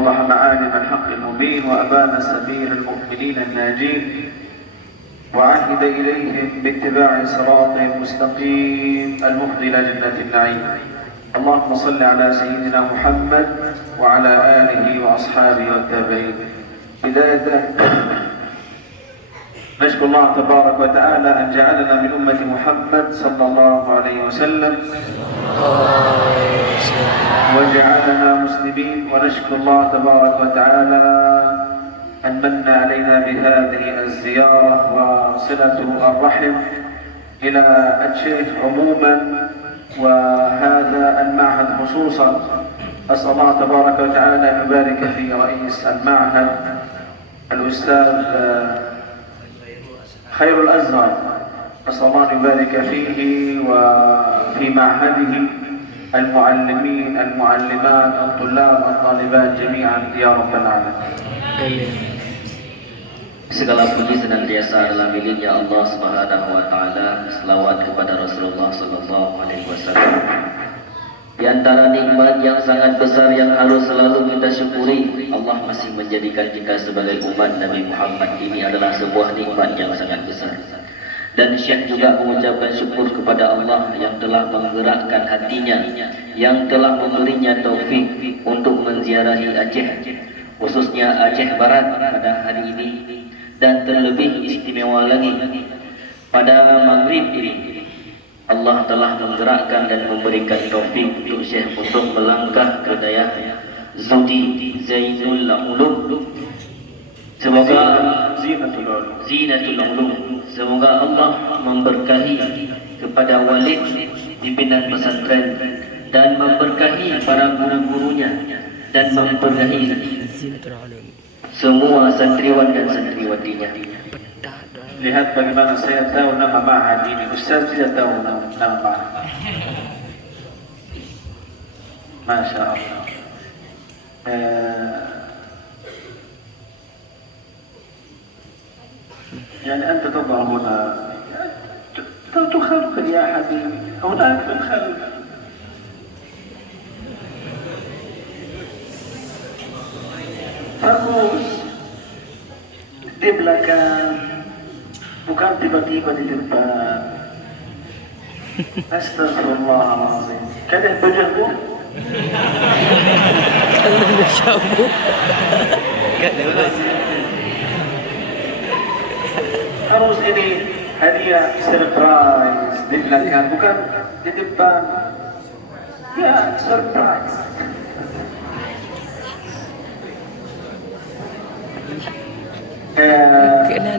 أوضح معالم الحق المبين وأبان سبيل المؤمنين الناجين وعهد إليهم باتباع صراط مستقيم المفضي إلى جنة النعيم. اللهم صل على سيدنا محمد وعلى آله وأصحابه والتابعين. بداية نشكر الله تبارك وتعالى أن جعلنا من أمة محمد صلى الله عليه وسلم وجعلنا مسلمين، ونشكر الله تبارك وتعالى أن من علينا بهذه الزيارة وصلة الرحم إلى الشيخ عموما وهذا المعهد خصوصا. أسأل الله تبارك وتعالى أن يبارك في رئيس المعهد الأستاذ خير الأزهر، أسأل الله أن يبارك فيه وفي معهده، المعلمين المعلمات الطلاب الطالبات جميعا يا رب العالمين. Segala puji senantiasa adalah miliknya Allah Subhanahu wa taala. Selawat kepada Rasulullah sallallahu alaihi wasallam. Di antara nikmat yang sangat besar yang harus selalu kita syukuri, Allah masih menjadikan kita sebagai umat Nabi Muhammad. Ini adalah sebuah nikmat yang sangat besar. Dan Syekh juga mengucapkan syukur kepada Allah yang telah menggerakkan hatinya, yang telah memberinya taufik untuk menziarahi Aceh, khususnya Aceh Barat pada hari ini. Dan terlebih istimewa lagi, pada maghrib ini Allah telah menggerakkan dan memberikan taufik untuk Syekh untuk melangkah ke daerah Zudi Zainul Ulum. Semoga Zinatul Ulum, semoga Allah memberkahi kepada Walid pimpinan pesantren dan memberkahi para guru-gurunya dan memberkahi semua santriwan dan santriwatinya. Lihat bagaimana saya tahu nama ma'had ini, Ustaz tidak tahu nama ma'had. Masya Allah. يعني أنت تضع هنا تخلق يا حبيبي هناك في الخلف. Bagus di belakang, bukan tiba-tiba di depan. Astagfirullahaladzim. Kadah bajahmu? Kadah syabu. Harus ini hadiah surprise di belakang, bukan di depan. Ya, surprise.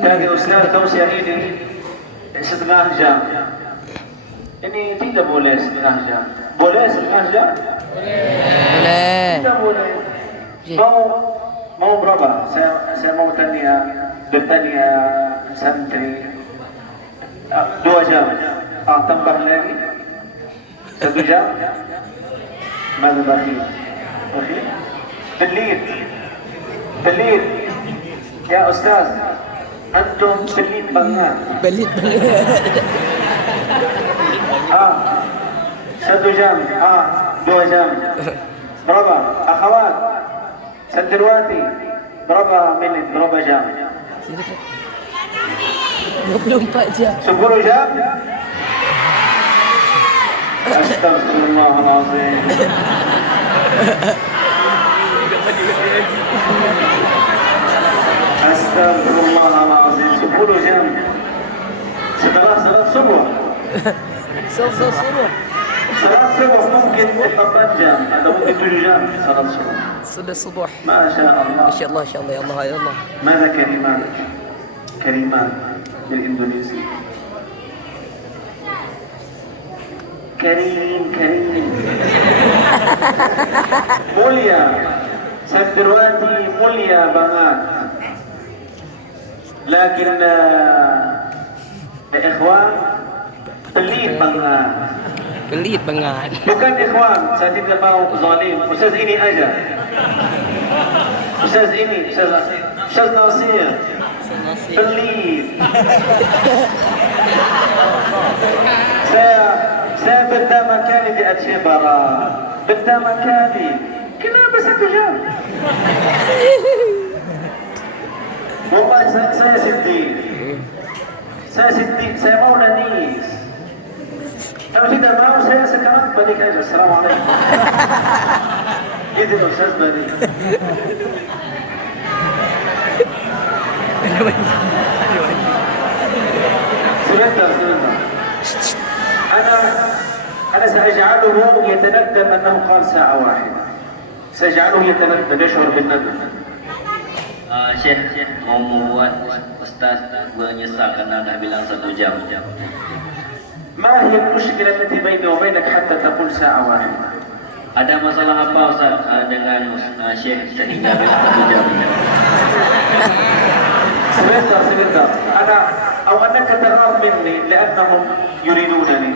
Dari Ustaz tausiah ini setengah jam. Ini tidak boleh setengah jam. Boleh setengah jam? Boleh. Tidak boleh. Mau berapa? Saya mau bertanya santri 2 jam. Tambah lagi 1 jam. Mana baki? Belit. Ya Ustaz, antum belit banget. Belit banget. 1 jam, 2 jam. Berapa? Akhwat, santriwati, berapa menit, berapa jam? 24 jam. 10 jam? Astagfirullahaladzim. Astagfirullahaladzim. 10 jam setelah salat subuh. Subuh. Salat subuh mungkin 4 jam atau mungkin 7 jam salat subuh. Sudah subuh. Masya Allah. Masya Allah, Masya Allah, ya Allah, ya Allah. Mana kalimat di Indonesia? Karim. Mulia. Santriwati mulia banget. Lakin ikhwan pelit banget. Pelit banget. Bukan ikhwan, saya tidak mau zalim. Ustaz ini aja. Ustaz Nasir. Pelit. saya pertama kali di Aceh Barat. Pertama kali. Kenapa 1 jam? Wallahi saya sedih. Saya mau nangis. Kalau tidak mau saya sekarang balik aja. Assalamualaikum. Itu Ustaz balik. sebentar. أنا سأجعله يتندم أنه قال ساعة واحدة. سأجعله يتندم يشعر بالندم. Syekh mau membuat Ustaz menyesal karena dah bilang 1 jam. ما هي المشكلة التي بيني وبينك حتى تقول ساعة واحدة؟ Ada masalah apa Ustaz dengan Syekh sehingga bilang 1 jam? سبنتر أو أنك تغار مني لأنهم يريدونني.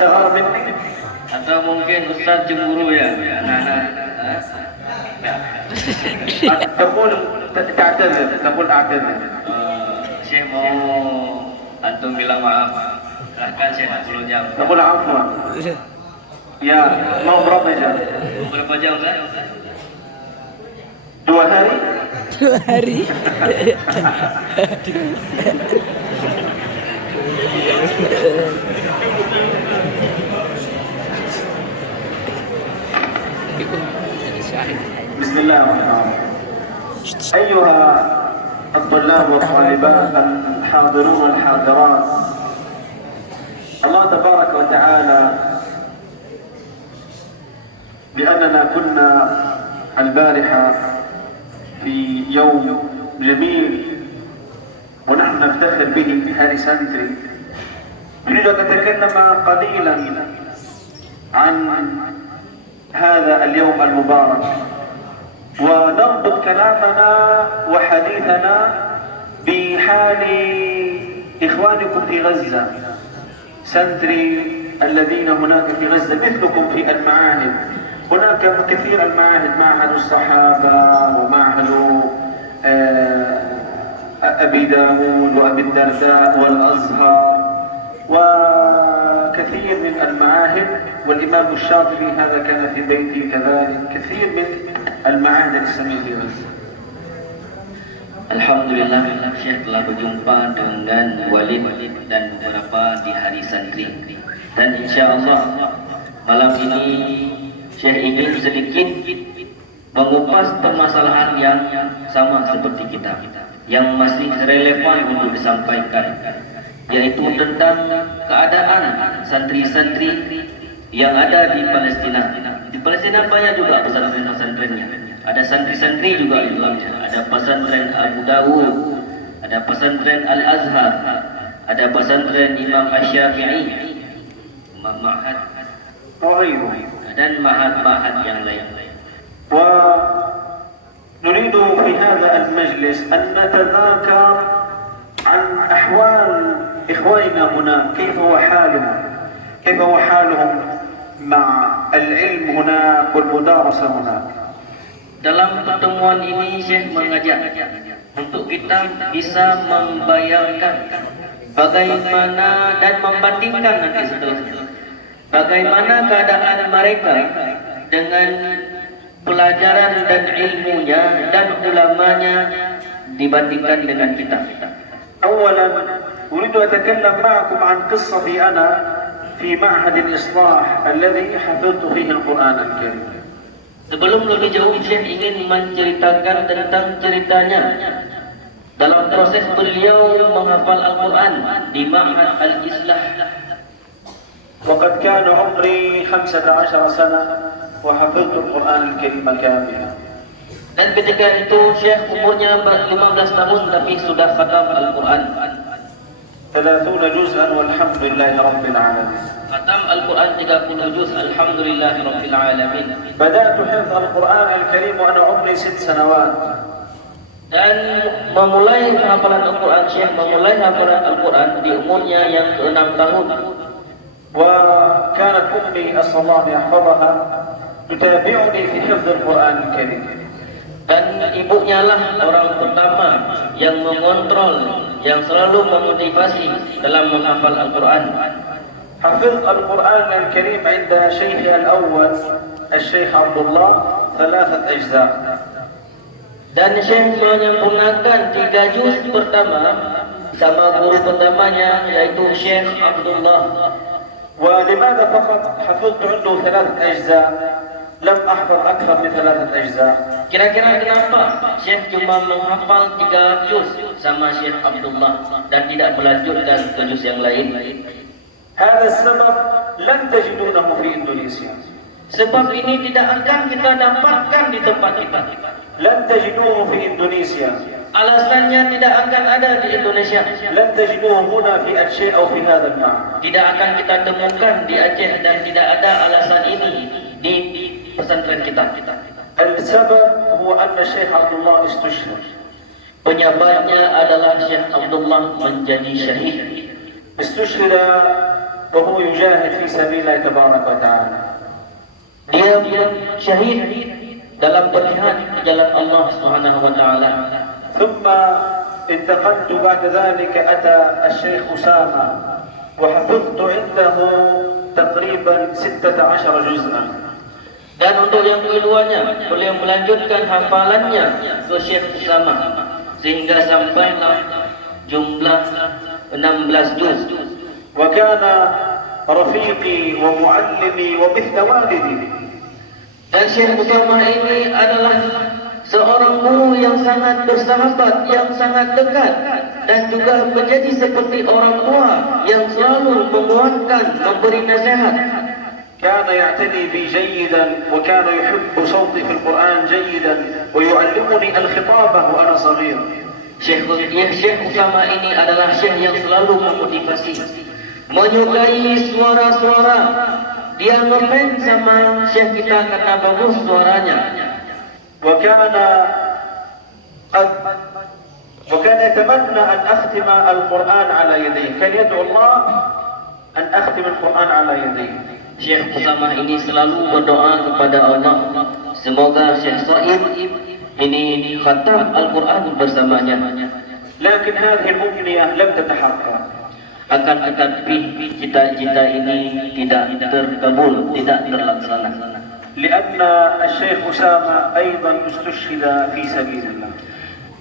تغار مني. Atau mungkin Ustaz cemburu ya anak-anak. تقول أعتذر. Syekh mau antum bilang maaf. Silahkan Syekh 10 jam. تقول عفوا. يا mau berapa jam? Berapa jam Ustaz? 2 hari? 2 hari. بسم الله الرحمن الرحيم. أيها الطلاب والطالبات الحاضرون والحاضرات، الله تبارك وتعالى بأننا كنا البارحة في يوم جميل ونحن نفتخر به في هاري سنتري. نريد أن نتكلم قليلا عن هذا اليوم المبارك ونربط كلامنا وحديثنا بحال إخوانكم في غزة سنتري الذين هناك في غزة مثلكم في المعاهد. هناك كثير المعاهد، معهد الصحابة ومعهد أبي داود وأبي الدرداء والأزهر وكثير من المعاهد، والإمام الشاطبي هذا كان في بيتي كذلك، كثير من المعاهد الإسلامية في غزة. Alhamdulillah Syekh telah berjumpa dengan Walid dan beberapa di hari santri. Dan insya Allah malam ini Syekh ingin sedikit mengupas permasalahan yang sama seperti kita, yang masih relevan untuk disampaikan, yaitu tentang keadaan santri-santri yang ada di Palestina. Di Palestina banyak juga pesantren-pesantrennya. Ada santri-santri juga di dalamnya. Ada pesantren Abu Dawud, ada pesantren Al-Azhar, ada pesantren Imam Asy-Syafi'i, Ma'had dan ma'had yang lain. ونريد في هذا المجلس أن نتذاكر عن أحوال إخواننا هنا، كيف هو حالهم مع العلم هناك والمدارسة هناك. Dalam pertemuan ini Syekh mengajak untuk kita bisa membayangkan bagaimana dan membandingkan nanti seterusnya bagaimana keadaan mereka dengan pelajaran dan ilmunya dan ulamanya dibandingkan dengan kita. أولا أريد أن أتكلم معكم عن قصتي أنا في معهد الإصلاح الذي حفظت فيه القرآن الكريم. Sebelum lebih jauh, Syekh ingin menceritakan tentang ceritanya dalam proses beliau menghafal Al-Quran di Ma'had Al-Islah. وقد كان عمري 15 سنة وحفظت القرآن الكريم كاملا. Dan ketika itu Syekh umurnya 15 tahun tapi sudah khatam Al-Quran. 30 جزءا والحمد لله رب العالمين. Khatam Al-Quran 30 juz, alhamdulillah rabbil alamin. بدأت حفظ القرآن الكريم وأنا عمري 6 سنوات. Dan memulai hafalan Al-Quran, Syekh memulai hafalan Al-Quran di umurnya yang ke-6 tahun. وكانت أمي أسأل الله أن يحفظها تتابعني في حفظ القرآن الكريم. Dan ibunya lah orang pertama yang mengontrol, yang selalu memotivasi dalam menghafal Al-Quran. حفظت القرآن الكريم عند شيخي الأول الشيخ عبد الله 3 أجزاء. Dan Syekh menyempurnakan 3 juz pertama sama guru pertamanya yaitu Syekh Abdullah. ولماذا فقط حفظت عنده 3 أجزاء لم أحفظ أكثر من 3 أجزاء؟ Kira-kira kenapa Syekh cuma menghafal 3 juz sama Syekh Abdullah dan tidak melanjutkan ke juz yang lain? هذا السبب لن تجدونه في إندونيسيا. Sebab ini tidak akan kita dapatkan di tempat kita. لن تجدوه في إندونيسيا. Alasannya tidak akan ada di Indonesia. لن تجدوه هنا في أتشي أو في هذا المعهد. Tidak akan kita temukan di Aceh dan tidak ada alasan ini di pesantren kita. السبب هو أن الشيخ عبد الله استشهد. Penyebabnya adalah Syekh Abdullah menjadi syahid. استشهد وهو يجاهد في سبيل الله تبارك وتعالى. Dia syahid dalam berjihad di jalan Allah Subhanahu wa taala. ثم انتقلت بعد ذلك أتى الشيخ أسامة وحفظت عنده تقريبا 16 جزءا. Dan untuk yang keduanya, beliau melanjutkan hafalannya ke Syekh Usama sehingga sampailah jumlah 16 juz. وكان رفيقي ومعلمي ومثل والدي. Dan Syekh Usama ini adalah seorang guru yang sangat bersahabat, yang sangat dekat dan juga menjadi seperti orang tua yang selalu menguatkan, memberi nasihat. كان يعتني بي جيدا وكان يحب صوتي في القرآن جيدا ويعلمني الخطابة وأنا صغير. Syekh Usama ini adalah syekh yang selalu memotivasi, menyukai suara-suara. Dia ngefans sama syekh kita karena bagus suaranya. وكان يتمنى أن أختم القرآن على يديه. كان يدعو الله أن أختم القرآن على يديه. Syekh Usama ini selalu berdoa kepada Allah, semoga Syekh Said ini khatam Al-Quran bersamanya. لكن هذه الأمنية لم تتحقق. Akan tetapi cita-cita ini tidak terkabul, tidak terlaksana. لأن الشيخ أسامة أيضا استشهد في سبيل الله.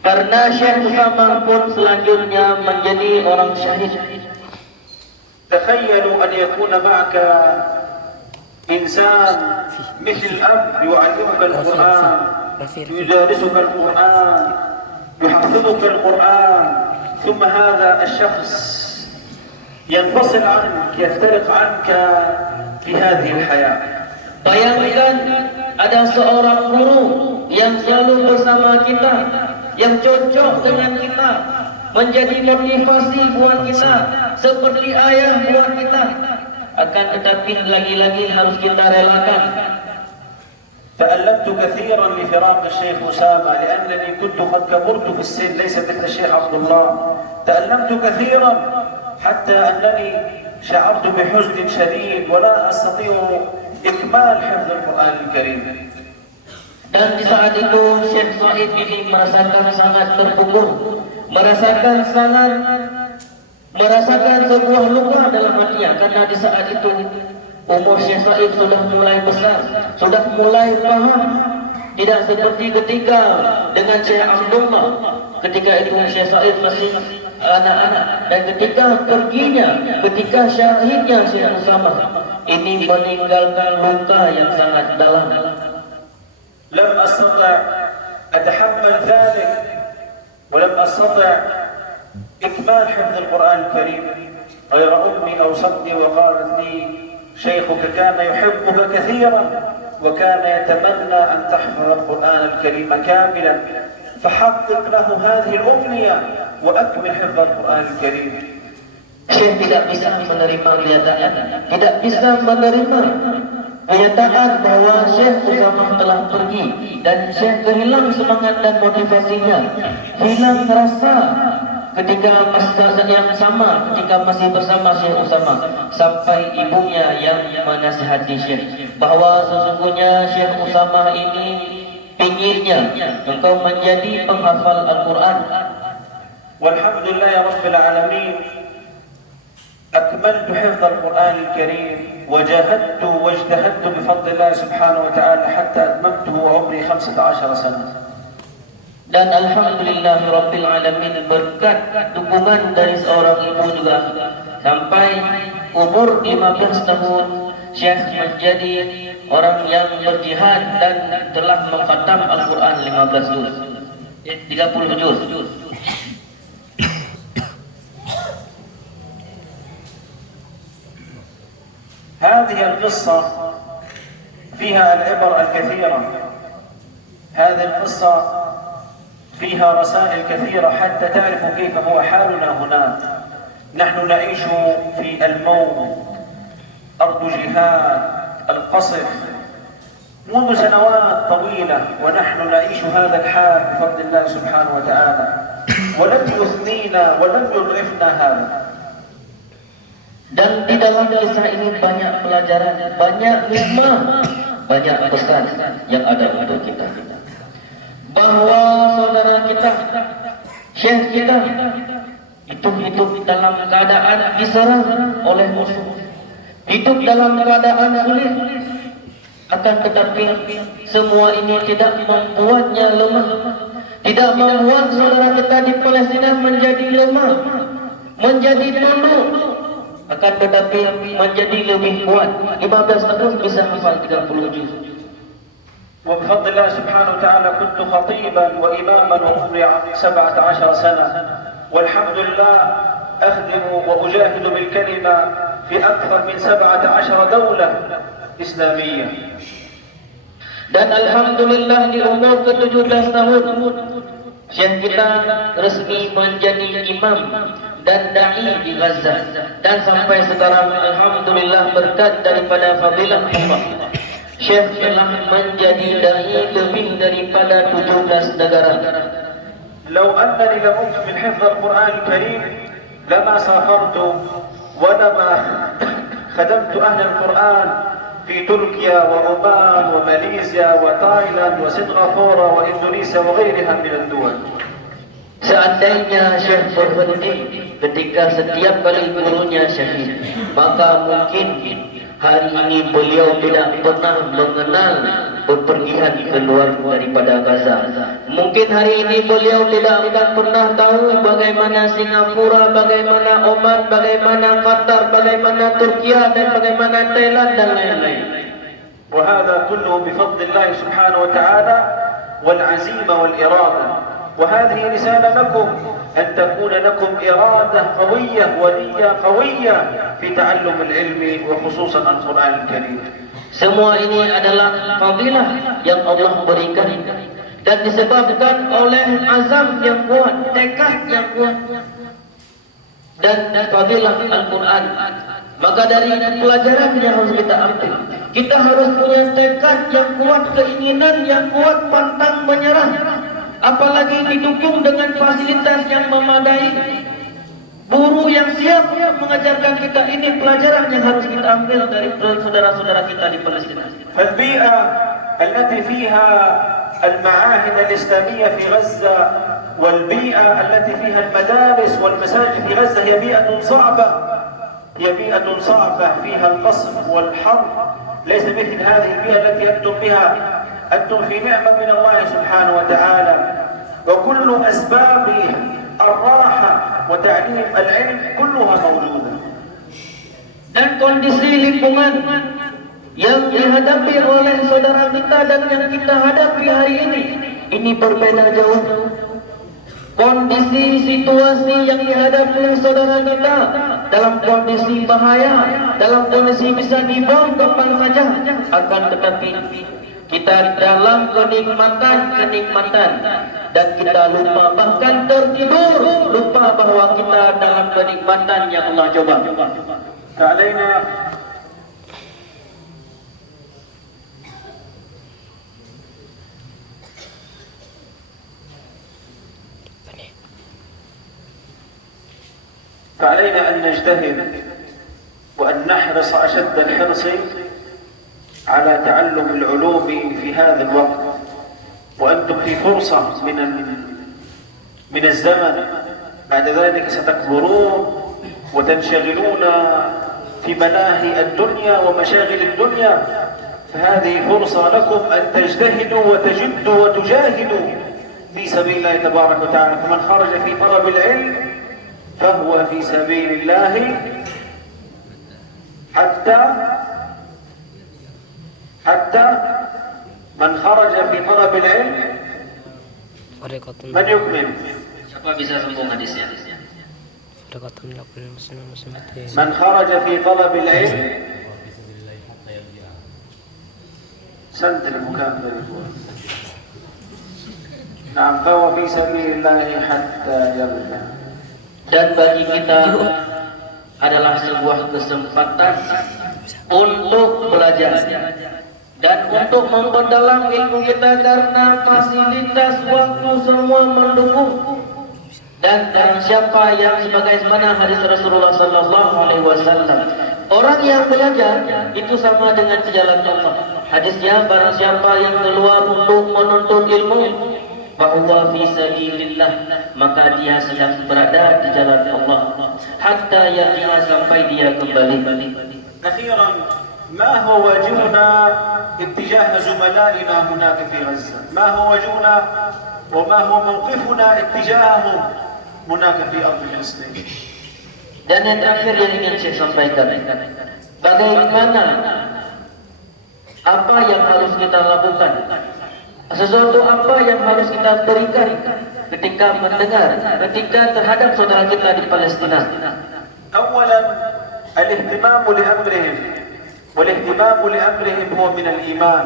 Karena Syekh Usama pun selanjutnya menjadi orang syahid. تخيلوا أن يكون معك إنسان مثل الأب يعلمك القرآن، يدارسك القرآن، يحفظك القرآن، ثم هذا الشخص ينفصل عنك، يفترق عنك في هذه الحياة. Bayangkan ada seorang guru yang selalu bersama kita, yang cocok dengan kita, menjadi motivasi buat kita, seperti ayah buat kita. Akan tetapi lagi-lagi harus kita relakan. تألمت كثيرا لفراق الشيخ أسامة لأنني كنت قد كبرت في السن ليس مثل الشيخ عبد الله. تألمت كثيرا حتى أنني شعرت بحزن شديد ولا أستطيع إكمال حفظ القرآن الكريم. Dan di saat itu Syekh Said ini merasakan sangat terpukul, merasakan sebuah luka dalam hatinya, karena di saat itu umur Syekh Said sudah mulai besar, sudah mulai paham. Tidak seperti ketika dengan Syekh Abdullah, ketika itu Syekh Said masih anak-anak, dan ketika syahidnya Syekh Usama ini meninggalkan luka yang sangat dalam. لم أستطع أتحمل ذلك ولم أستطع إكمال حفظ القرآن الكريم غير أمي أوصتني وقالت لي شيخك كان يحبك كثيرا وكان يتمنى أن تحفظ القرآن الكريم كاملا فحقق له هذه الأمنية وأكمل حفظ القرآن الكريم. Syekh tidak bisa menerima kenyataan, tidak bisa menerima kenyataan bahwa Syekh Usama telah pergi dan Syekh kehilangan semangat dan motivasinya, hilang rasa ketika masa yang sama ketika masih bersama Syekh Usama, sampai ibunya yang menasihati Syekh bahwa sesungguhnya Syekh Usama ini pinginnya engkau menjadi penghafal Al-Quran. Walhamdulillah ya Rabbil Alamin, أكملت حفظ القرآن الكريم وجاهدت واجتهدت بفضل الله سبحانه وتعالى حتى أتممته وعمري 15 سنة. Dan alhamdulillah rabbil alamin, berkat dukungan dari seorang ibu juga, sampai umur 15 tahun Syekh menjadi orang yang berjihad dan telah mengkhatam Al-Quran 15 juz, 30 juz. هذه القصة فيها العبر الكثيرة. هذه القصة فيها رسائل كثيرة حتى تعرفوا كيف هو حالنا هناك. نحن نعيش في الموت، أرض جهاد، القصف منذ سنوات طويلة، ونحن نعيش هذا الحال بفضل الله سبحانه وتعالى، ولم يثنينا ولم يضعفنا هذا. Dan di dalam kisah ini banyak pelajaran, banyak hikmah, banyak pesan yang ada untuk kita. Bahwa saudara kita, syekh kita, hidup dalam keadaan diserang oleh musuh, hidup dalam keadaan sulit. Akan tetapi semua ini tidak membuatnya lemah, tidak membuat saudara kita di Palestina menjadi lemah, menjadi tunduk. Akan tetapi menjadi lebih kuat. 15 tahun bisa hafal 30 juz. وبفضل الله سبحانه وتعالى كنت خطيبا وإماما وعمري 17 سنة، والحمد لله أخدم وأجاهد بالكلمة في أكثر من 17 دولة إسلامية. Dan alhamdulillah di umur ke-17 tahun Syekh kita resmi menjadi imam dan dai di Gaza, dan sampai sekarang alhamdulillah berkat daripada fadilah Allah, Syekh telah menjadi dai lebih daripada 17 negara. لو أنني لمت من حفظ القرآن الكريم لما سافرت ولما خدمت أهل القرآن في تركيا وعمان وماليزيا وتايلاند وسنغافورة وإندونيسيا وغيرها من الدول. Seandainya Syekh berhenti ketika setiap kali gurunya syahid, maka mungkin hari ini beliau tidak pernah mengenal bepergian keluar daripada Gaza. Mungkin hari ini beliau tidak akan pernah tahu bagaimana Singapura, bagaimana Oman, bagaimana Qatar, bagaimana Turkiya, dan bagaimana Thailand dan lain-lain. وهذا كله بفضل الله سبحانه وتعالى والعزيمة والإرادة. وهذه رسالة لكم أن تكون لكم إرادة قوية ونية قوية في تعلم العلم وخصوصا القرآن الكريم. Semua ini adalah fadilah yang Allah berikan dan disebabkan oleh azam yang kuat, tekad yang kuat, dan fadilah Al-Quran. Maka dari pelajaran yang harus kita ambil, kita harus punya tekad yang kuat, keinginan yang kuat, pantang menyerah. Apalagi didukung dengan fasilitas yang memadai, guru yang siap mengajarkan kita. Ini pelajaran yang harus kita ambil dari saudara-saudara kita di Palestina. فالبيئة التي فيها المعاهد الإسلامية في غزة والبيئة التي فيها المدارس والمساجد في غزة هي بيئة صعبة، هي بيئة صعبة فيها القصف والحرب. ليس مثل هذه البيئة التي أنتم بها. أنتم في نعمة من الله سبحانه وتعالى، وكل أسباب الراحة وتعليم العلم كلها موجودة. Dan kondisi lingkungan yang dihadapi oleh saudara kita dan yang kita hadapi hari ini berbeda jauh. Kondisi situasi yang dihadapi saudara kita dalam kondisi bahaya, dalam kondisi bisa dibom kapan saja. Akan tetapi kita dalam kenikmatan dan kita lupa, bahkan tertidur, lupa bahwa kita dalam kenikmatan yang Allah coba. فعلينا أن نجتهد وأن نحرص أشد الحرص على تعلم العلوم في هذا الوقت، وأنتم في فرصة من الزمن. بعد ذلك ستكبرون وتنشغلون في مناهي الدنيا ومشاغل الدنيا، فهذه فرصة لكم أن تجتهدوا وتجدوا وتجاهدوا في سبيل الله تبارك وتعالى. فمن خرج في طلب العلم فهو في سبيل الله حتى من خرج في طلب العلم. من يكمل؟ Siapa bisa sambung hadisnya? من خرج في طلب العلم سنت المكافئ. نعم، فهو في سبيل الله حتى يرجع. Dan bagi kita adalah sebuah kesempatan untuk belajar dan untuk memperdalam ilmu kita, karena fasilitas waktu semua mendukung. Dan siapa yang sebagaimana hadis Rasulullah sallallahu alaihi wasallam, orang yang belajar itu sama dengan jalan Allah. Hadisnya, barang siapa yang keluar untuk menuntut ilmu, bahwa fi sabilillah, maka dia sedang berada di jalan Allah, hatta yarji'a, sampai dia kembali. أخيرا، ما هو واجبنا اتجاه زملائنا هناك في غزة؟ ما هو واجبنا وما هو موقفنا اتجاههم هناك في أرض فلسطين؟ Dan yang terakhir yang ingin saya sampaikan, bagaimana, apa yang harus kita lakukan, sesuatu apa yang harus kita berikan ketika mendengar, ketika terhadap saudara kita di Palestina. أولا الاهتمام لأمرهم، والاهتمام لأمرهم هو من الإيمان،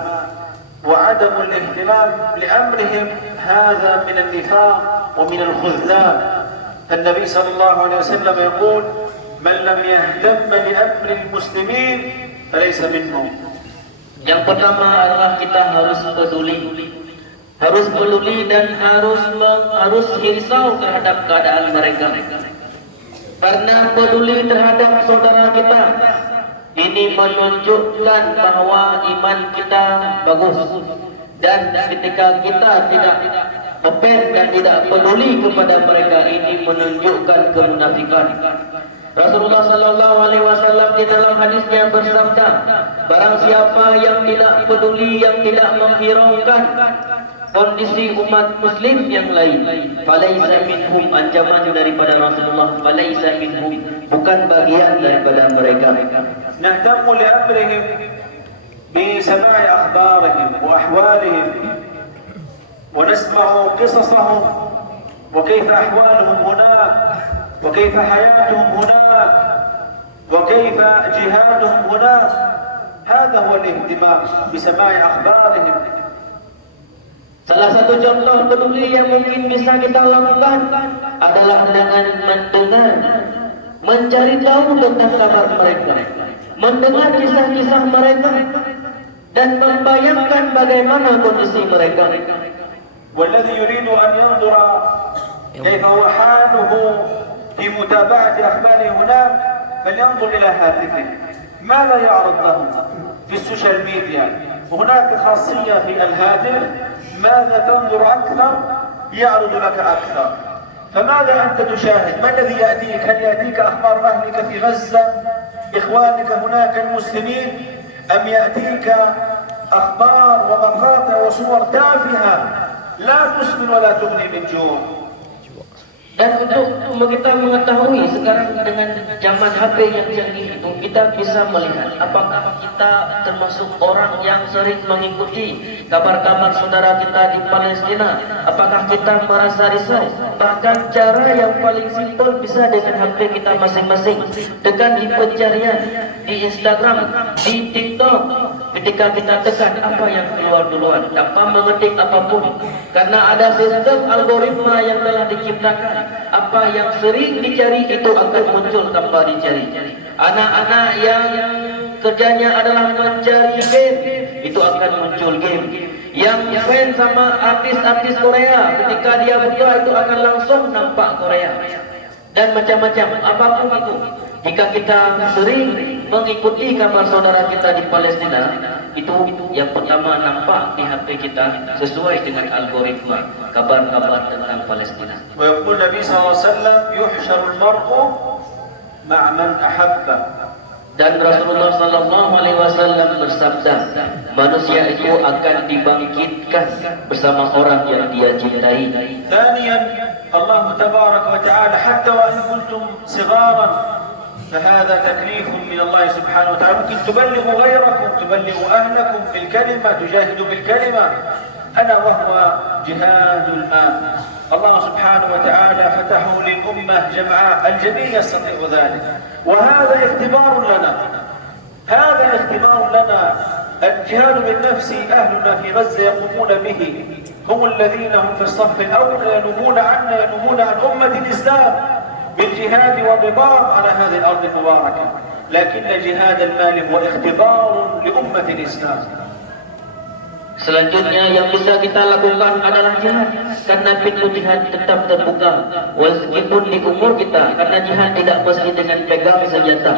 وعدم الاهتمام لأمرهم هذا من النفاق ومن الخذلان. فالنبي صلى الله عليه وسلم يقول: من لم يهتم لأمر المسلمين فليس منهم. Yang pertama adalah kita harus peduli dan harus risau terhadap keadaan mereka. Karena peduli terhadap saudara kita ini menunjukkan bahwa iman kita bagus. Dan ketika kita tidak open dan tidak peduli kepada mereka, ini menunjukkan kemunafikan. Rasulullah sallallahu alaihi wasallam di dalam hadisnya bersabda, barang siapa yang tidak peduli, yang tidak menghiraukan kondisi umat muslim yang lain, falaisa minhum, ancaman daripada Rasulullah, falaisa minhum, bukan bagian daripada mereka. نهتم لأمرهم بسماع أخبارهم وأحوالهم، ونسمع قصصهم وكيف أحوالهم هناك، وكيف حياتهم هناك، وكيف جهادهم هناك. هذا هو الاهتمام بسماع أخبارهم. Salah satu contoh peduli yang mungkin bisa kita lakukan adalah dengan mendengar, mencari tahu tentang kabar mereka, mendengar kisah-kisah mereka, dan membayangkan bagaimana kondisi mereka. والذي يريد أن ينظر كيف هو حاله في متابعة أخباره هناك فلينظر إلى هاتفه، ماذا يعرض له في السوشيال ميديا. هناك خاصية في الهاتف، ماذا تنظر أكثر يعرض لك أكثر. فماذا أنت تشاهد؟ ما الذي يأتيك؟ هل يأتيك أخبار أهلك في غزة، إخوانك هناك المسلمين، أم يأتيك أخبار ومقاطع وصور تافهة لا تسمن ولا تغني من جوع؟ Dan untuk kita mengetahui sekarang dengan zaman HP yang canggih itu, kita bisa melihat apakah kita termasuk orang yang sering mengikuti kabar-kabar saudara kita di Palestina, apakah kita merasa risau. Bahkan cara yang paling simpel bisa dengan HP kita masing-masing, tekan di pencarian di Instagram, di TikTok. Ketika kita tekan, apa yang keluar duluan, tanpa mengetik apapun, karena ada sistem algoritma yang telah diciptakan. Apa yang sering dicari itu akan muncul tanpa dicari. Anak-anak yang kerjanya adalah mencari game, itu akan muncul game. Yang fans sama artis-artis Korea, ketika dia buka itu akan langsung nampak Korea. Dan macam-macam, apapun itu. Jika kita sering mengikuti kabar saudara kita di Palestina, itu yang pertama nampak di HP kita sesuai dengan algoritma kabar-kabar tentang Palestina. ويقول النبي صلى الله عليه وسلم: يحشر المرء مع من أحبه Dan Rasulullah sallallahu alaihi wasallam bersabda, manusia itu akan dibangkitkan bersama orang yang dia cintai. ثانيا الله تبارك وتعالى حتى وإن كنتم صغارا فهذا تكليف من الله سبحانه وتعالى. ممكن تبلغوا غيركم، تبلغوا أهلكم بالكلمة، تجاهدوا بالكلمة، أنا وهو جهاد المال. الله سبحانه وتعالى فتحه للأمة جمعاء، الجميع يستطيع ذلك، وهذا اختبار لنا، هذا اختبار لنا. الجهاد بالنفس أهلنا في غزة يقومون به، هم الذين هم في الصف الأول ينوبون عنا، ينوبون عن أمة الإسلام بالجهاد والرباط على هذه الأرض المباركة. لكن جهاد المال هو اختبار لأمة الإسلام. Selanjutnya yang bisa kita lakukan adalah jihad, karena pintu jihad tetap terbuka meskipun di umur kita, karena jihad tidak mesti dengan pegang senjata.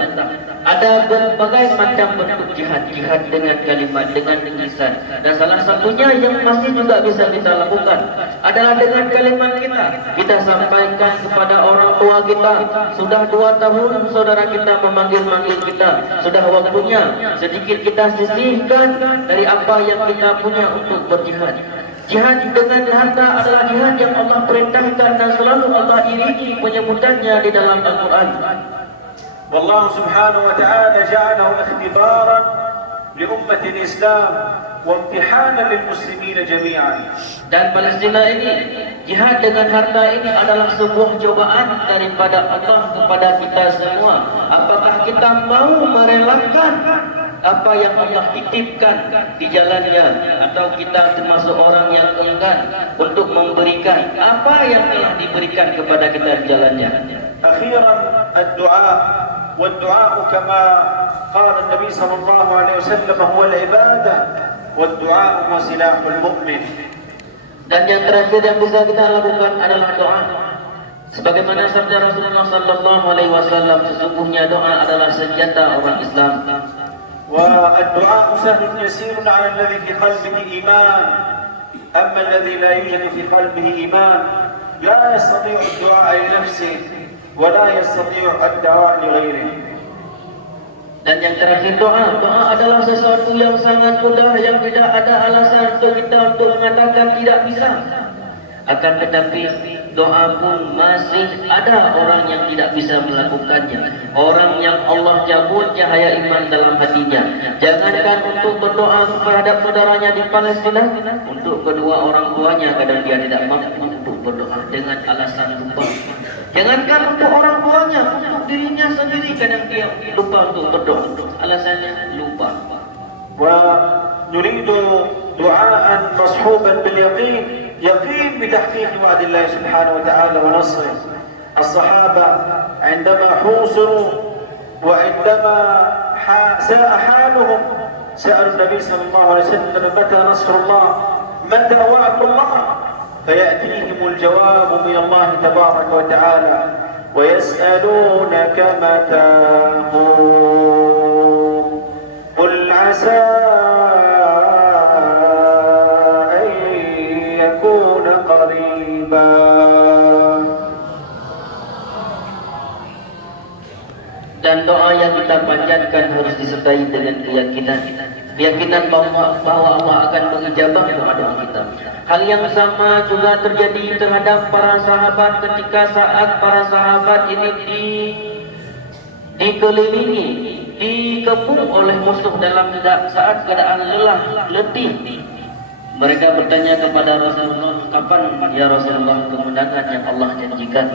Ada berbagai macam bentuk jihad, jihad dengan kalimat, dengan lisan, dan salah satunya yang masih juga bisa kita lakukan adalah dengan kalimat kita. Kita sampaikan kepada orang tua kita, sudah 2 tahun saudara kita memanggil-manggil kita, sudah waktunya sedikit kita sisihkan dari apa yang kita punya untuk berjihad. Jihad dengan harta adalah jihad yang Allah perintahkan dan selalu Allah iringi penyebutannya di dalam Al-Quran. والله سبحانه وتعالى جعله اختبارا لأمة الإسلام وامتحانا للمسلمين جميعا. Dan Palestina ini, jihad dengan harta ini adalah sebuah cobaan daripada Allah kepada kita semua. Apakah kita mau merelakan apa yang Allah titipkan di jalannya, atau kita termasuk orang yang enggan untuk memberikan apa yang telah diberikan kepada kita di jalannya. أخيرا الدعاء، والدعاء كما قال النبي صلى الله عليه وسلم هو العبادة، والدعاء هو سلاح المؤمن. Dan yang terakhir yang bisa kita lakukan adalah doa. Sebagaimana sabda Rasulullah sallallahu alaihi wasallam, sesungguhnya doa adalah senjata orang Islam. والدعاء سهل يسير على الذي في قلبه إيمان، أما الذي لا يوجد في قلبه إيمان لا يستطيع الدعاء لنفسه ولا يستطيع الدعاء لغيره. Dan yang terakhir doa adalah sesuatu yang sangat mudah, yang tidak ada alasan untuk kita untuk mengatakan tidak bisa. Akan tetapi doa pun masih ada orang yang tidak bisa melakukannya, orang yang Allah cabut cahaya iman dalam hatinya. Jangankan untuk berdoa terhadap saudaranya di Palestina, untuk kedua orang tuanya kadang dia tidak mampu untuk berdoa dengan alasan lupa. Jangankan untuk orang tuanya, untuk dirinya sendiri kadang dia lupa untuk berdoa, alasannya lupa. ونريد دعاء مصحوبا باليقين، يقين بتحقيق وعد الله سبحانه وتعالى ونصره. الصحابة عندما حوصروا وعندما ساء حالهم سألوا النبي صلى الله عليه وسلم متى نصر الله، متى وعد الله، فيأتيهم الجواب من الله تبارك وتعالى ويسألونك متى قل عسى أن يكون قريبا. Dan doa yang kita panjatkan harus disertai dengan keyakinan bahwa Allah akan mengijabah doa-doa kita. Hal yang sama juga terjadi terhadap para sahabat ketika saat para sahabat ini dikelilingi, dikepung oleh musuh dalam saat keadaan lelah, letih. Mereka bertanya kepada Rasulullah, kapan ya Rasulullah kemenangan yang Allah janjikan?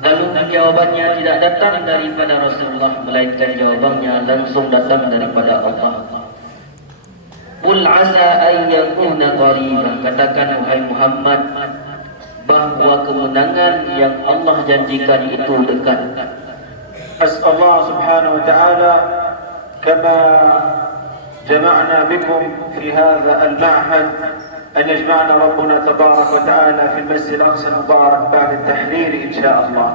Lalu jawabannya tidak datang daripada Rasulullah, melainkan jawabannya langsung datang daripada Allah. Qul asa an yakuna qariban, katakan wahai Muhammad bahwa kemenangan yang Allah janjikan itu dekat. أسأل الله سبحانه وتعالى كما جمعنا بكم في هذا المعهد أن يجمعنا ربنا تبارك وتعالى في المسجد الأقصى المبارك بعد التحرير إن شاء الله.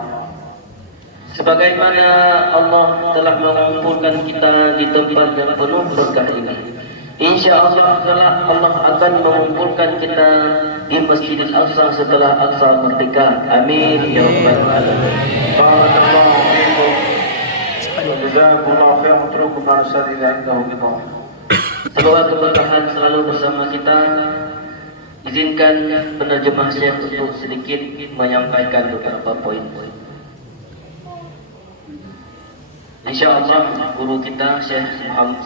Sebagaimana Allah telah mengumpulkan kita di tempat yang penuh berkah ini, insya Allah Allah akan mengumpulkan kita di Masjidil Aqsa setelah Aqsa merdeka. Amin ya rabbal alamin. Barakallahu fiikum. جزاكم الله خيرا. اترككم مع الأستاذ إذا عنده بضاعة. Semoga keberkahan selalu bersama kita. Izinkan penerjemah Syekh untuk sedikit menyampaikan beberapa poin-poin. InsyaAllah guru kita Syekh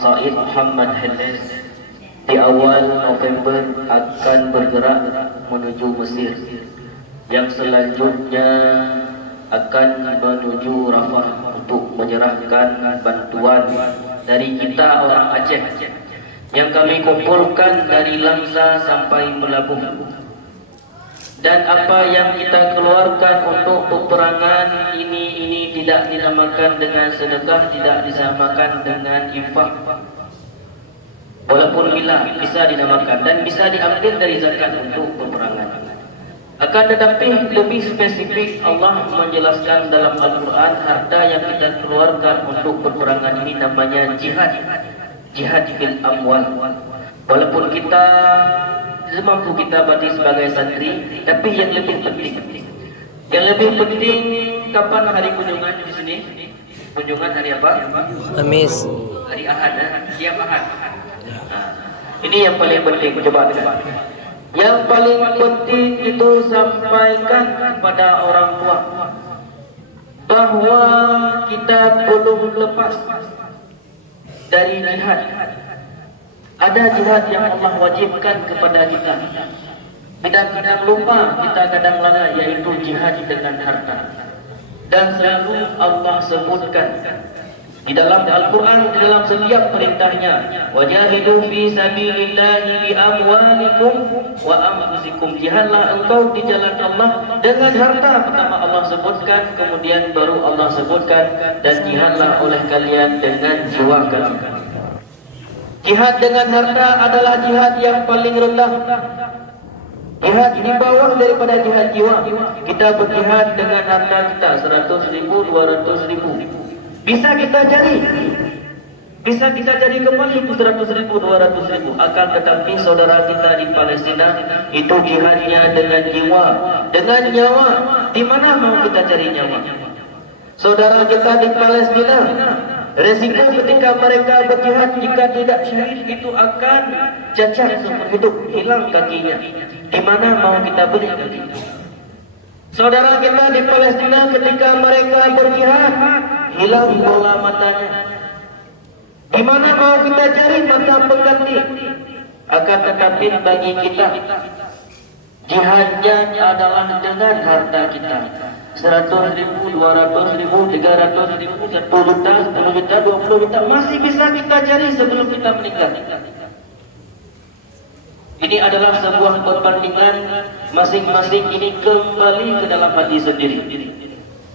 Said Muhammad Halis di awal November akan bergerak menuju Mesir, yang selanjutnya akan menuju Rafah untuk menyerahkan bantuan dari kita orang Aceh yang kami kumpulkan dari Lamsa sampai Melabuh. Dan apa yang kita keluarkan untuk peperangan ini tidak dinamakan dengan sedekah, tidak disamakan dengan infak. Walaupun bisa dinamakan dan bisa diambil dari zakat untuk peperangan. Akan tetapi lebih spesifik Allah menjelaskan dalam Al-Quran, harta yang kita keluarkan untuk peperangan ini namanya jihad. Jihad fil amwal. Walaupun kita semampu kita berarti sebagai santri, tapi yang lebih penting kapan hari kunjungan di sini? Kunjungan hari apa? Kamis. Hari Ahad, siap Ahad. Ini yang paling penting, coba. Yang paling penting itu sampaikan kepada orang tua bahwa kita belum lepas dari jihad. Ada jihad yang Allah wajibkan kepada kita. Kita kadang lupa, kita kadang lalai, yaitu jihad dengan harta. Dan selalu Allah sebutkan di dalam Al-Quran, di dalam setiap perintahnya, wajahidu fi sabilillahi bi amwalikum wa anfusikum. Jihadlah engkau di jalan Allah dengan harta. Pertama Allah sebutkan, kemudian baru Allah sebutkan, dan jihadlah oleh kalian dengan jiwa kalian. Jihad dengan harta adalah jihad yang paling rendah. Jihad di bawah daripada jihad jiwa. Kita berjihad dengan harta kita 100.000, 200.000. Bisa kita cari kembali itu 100.000, 200.000. Akan tetapi saudara kita di Palestina itu jihadnya dengan jiwa, dengan nyawa. Di mana mau kita cari nyawa? Saudara kita di Palestina, resiko ketika mereka berjihad jika tidak syahid itu akan cacat seumur hidup, hilang kakinya. Di mana mau kita beli kakinya? Saudara kita di Palestina ketika mereka berjihad, hilang bola matanya. Di mana mau kita cari mata pengganti? Akan tetapi bagi kita, jihadnya adalah dengan harta kita. 100.000, 200.000, 300.000, 1 juta, 10 juta, 20 juta masih bisa kita cari sebelum kita meninggal. Ini adalah sebuah perbandingan, masing-masing ini kembali ke dalam hati sendiri.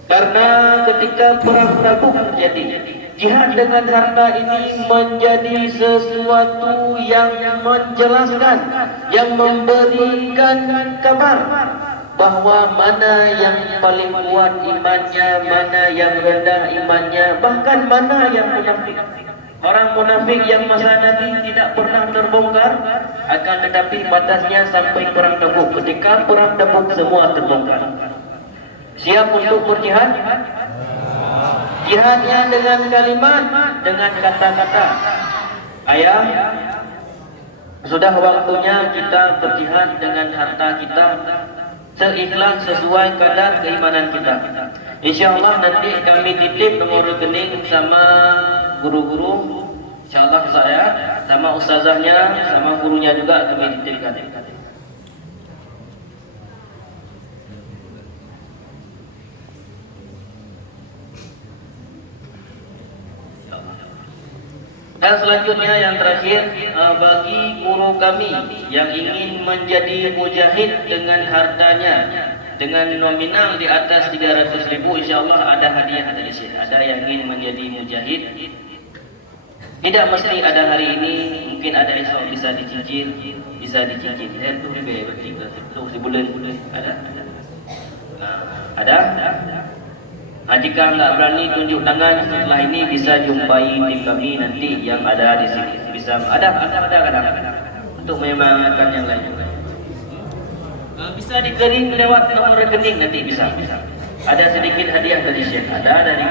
Karena ketika perang Tabuk terjadi, jihad dengan harta ini menjadi sesuatu yang menjelaskan, yang memberikan kabar bahwa mana yang paling kuat imannya, mana yang rendah imannya, bahkan mana yang munafik. Orang munafik yang masa Nabi tidak pernah terbongkar, akan tetapi batasnya sampai perang Tabuk. Ketika perang Tabuk semua terbongkar. Siap untuk berjihad? Jihadnya dengan kalimat, dengan kata-kata. Ayah, sudah waktunya kita berjihad dengan harta kita, seikhlas sesuai kadar keimanan kita. InsyaAllah nanti kami titip nomor rekening sama guru-guru. InsyaAllah saya sama ustazahnya, sama gurunya juga kami titipkan. Dan selanjutnya yang terakhir, bagi guru kami yang ingin menjadi mujahid dengan hartanya, dengan nominal di atas 300.000, insyaallah ada hadiah dari sini. Ada yang ingin menjadi mujahid, tidak mesti ada hari ini, mungkin ada esok, bisa dicicil. Itu lebih baik, itu sebulan ada. Jika nggak berani tunjuk tangan setelah ini, bisa jumpai tim kami nanti yang ada di sini. Bisa ada kadang-kadang untuk menyemangatan yang lain. Bisa dikirim lewat nomor rekening nanti bisa. Ada sedikit hadiah dari Syekh, ada dari